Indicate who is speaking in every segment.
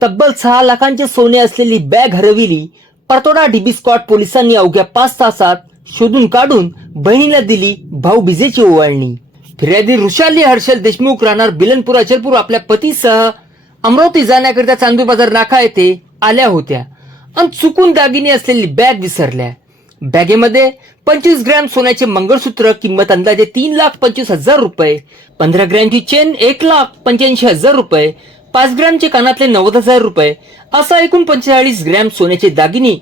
Speaker 1: तब्बल सहा लाखांचे सोने असलेली बॅग हरविली परतोडा डीबी स्कॉट पोलिसांनी अवघ्या पाच तासात शोधून काढून बहिणीला दिली भाऊबीजेची ओवाळणी. फिर्यादी ऋषाली हर्षल देशमुख राहणार बिलनपूर अचलपूर आपल्या पतीसह अमरावती जाण्याकरिता चांदूर बाजार नाका येथे आल्या होत्या. आणि चुकून दागिने असलेली बॅग विसरल्या. बॅगेमध्ये पंचवीस ग्रॅम सोन्याचे मंगळसूत्र किंमत अंदाजे तीन लाख पंचवीस हजार रुपये पंधरा ग्रॅमची चेन एक लाख पंच्याऐंशी हजार रुपये पाच ग्रॅमचे कानातले नव्वद हजार रुपये असा एकूण पंचेचाळीस ग्रॅम सोन्याचे दागिने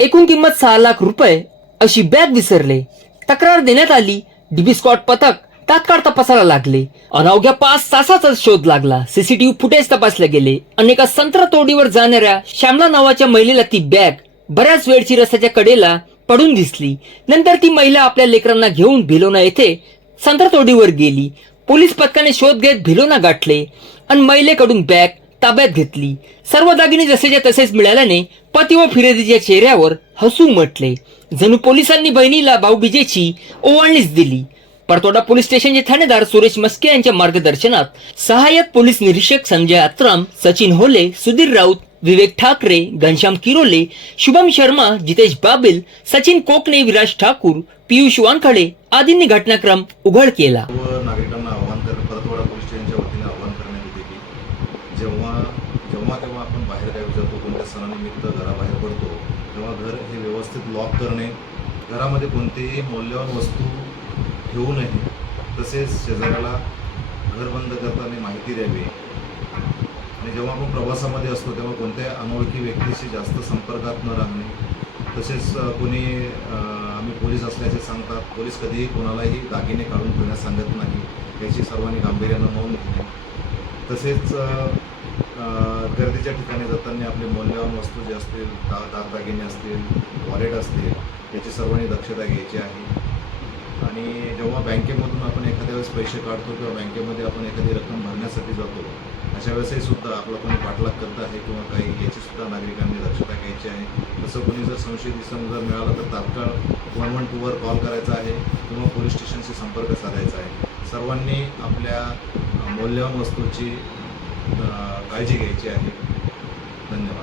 Speaker 1: एकूण किंमत सहा लाख रुपये अशी बॅग विसरले. तक्रार देण्यात आली. डीबी स्कॉट पथक तात्काळ तपासाला लागले. अनावघ्या पाच तासाचा शोध लागला. सीसीटीव्ही फुटेज तपासले गेले. अनेका संत्र तोडीवर जाणाऱ्या श्यामला नावाच्या महिलेला ती बॅग बऱ्याच वेळची रस्त्याच्या कडेला पडून दिसली. नंतर ती महिला आपल्या लेकरांना घेऊन भिलोना येथे संत्रतोडीवर गेली. पोलीस पथकाने शोध घेत भिलोना गाठले आणि महिलेकडून बॅग ताब्यात घेतली. सर्व दागिने जसेच्या तसेच मिळाल्याने पती व फिरेदीच्या चेहऱ्यावर हसू म्हटले. जणू पोलिसांनी बहिणीला भाऊबीजेची ओवाळणीच दिली. परतोडा पोलीस स्टेशनचे ठाणेदार सुरेश मस्के यांच्या मार्गदर्शनात सहाय्यक पोलीस निरीक्षक संजय आत्राम सचिन होले सुधीर राऊत विवेक ठाकरे घनश्याम किरोले शुभम शर्मा जितेश बाबिल सचिन कोकणे विराज ठाकूर पियुष वानखडे आदींनी घटनाक्रम उघड केला.
Speaker 2: सर्व परतवाडा पोलीस स्टेशनच्या वतीने आव्हान करण्यात येते की जेव्हा जेव्हा तेव्हा आपण बाहेरगावी जातो कोणत्या सणानिमित्त घराबाहेर पडतो तेव्हा घर हे व्यवस्थित लॉक करणे घरामध्ये कोणतीही मौल्यवान वस्तू ठेवू नये तसेच शेजाऱ्याला घर बंद करताना माहिती द्यावी. आणि जेव्हा आपण प्रवासामध्ये असतो तेव्हा कोणत्या अनोळखी व्यक्तीशी जास्त संपर्कात न राहणे तसेच कोणी आम्ही पोलीस असल्याचे सांगतात पोलीस कधीही कोणालाही दागिने काढून ठेवण्यास सांगत नाही. याची सर्वांनी गांभीर्यानं नोंद घेणे तसेच गर्दीच्या ठिकाणी जाताना आपले मौल्यवान वस्तू जे असतील दा दागदागिने असतील वॉलेट असतील याची सर्वांनी दक्षता घ्यायची आहे. आणि जेव्हा बँकेमधून आपण एखाद्या वेळेस पैसे काढतो किंवा बँकेमध्ये आपण एखादी रक्कम भरण्यासाठी जातो अशा वेळेसही सुद्धा आपला कोणी पाठलाग करत आहे किंवा काही याची सुद्धा नागरिकांनी दक्षता घ्यायची आहे. तसं कोणी जर संशयित इसम जर मिळाला तर तात्काळ वन वन टूवर कॉल करायचा आहे किंवा पोलीस स्टेशनशी संपर्क साधायचा आहे. सर्वांनी आपल्या मौल्यवान वस्तूची काळजी घ्यायची आहे. धन्यवाद.